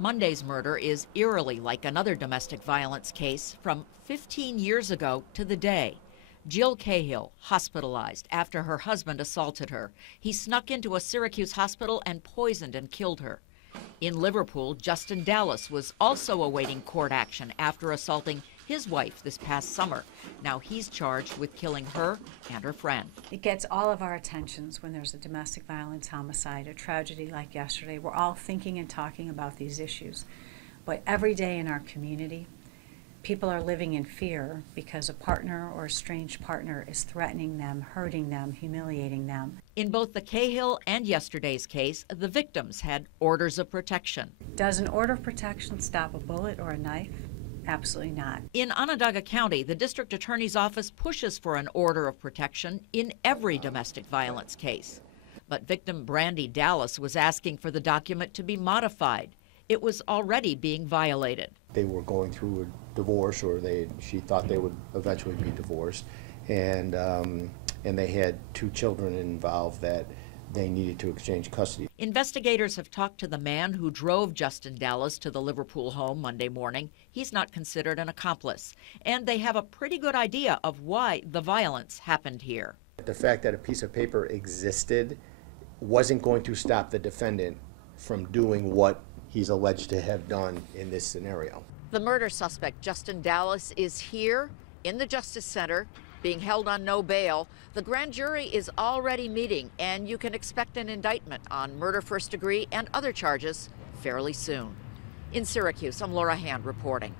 Monday's murder is eerily like another domestic violence case from 15 years ago to the day. Jill Cahill, hospitalized after her husband assaulted her. He snuck into a Syracuse hospital and poisoned and killed her. In Liverpool, Justin Dallas was also awaiting court action after assaulting his wife this past summer. Now he's charged with killing her and her friend. It gets all of our attentions when there's a domestic violence homicide, a tragedy like yesterday. We're all thinking and talking about these issues. But every day in our community, people are living in fear because a partner or a strange partner is threatening them, hurting them, humiliating them. In both the Cahill and yesterday's case, the victims had orders of protection. Does an order of protection stop a bullet or a knife? Absolutely not. In Onondaga County, the district attorney's office pushes for an order of protection in every domestic violence case. But victim Brandy Dallas was asking for the document to be modified. It was already being violated. They were going through a divorce, or she thought they would eventually be divorced, and they had two children involved that they needed to exchange custody. Investigators have talked to the man who drove Justin Dallas to the Liverpool home Monday morning. He's not considered an accomplice, and they have a pretty good idea of why the violence happened here. The fact that a piece of paper existed wasn't going to stop the defendant from doing what he's alleged to have done in this scenario. The murder suspect, Justin Dallas, is here in the Justice Center, being held on no bail. The grand jury is already meeting, and you can expect an indictment on murder first degree and other charges fairly soon. In Syracuse, I'm Laura Hand reporting.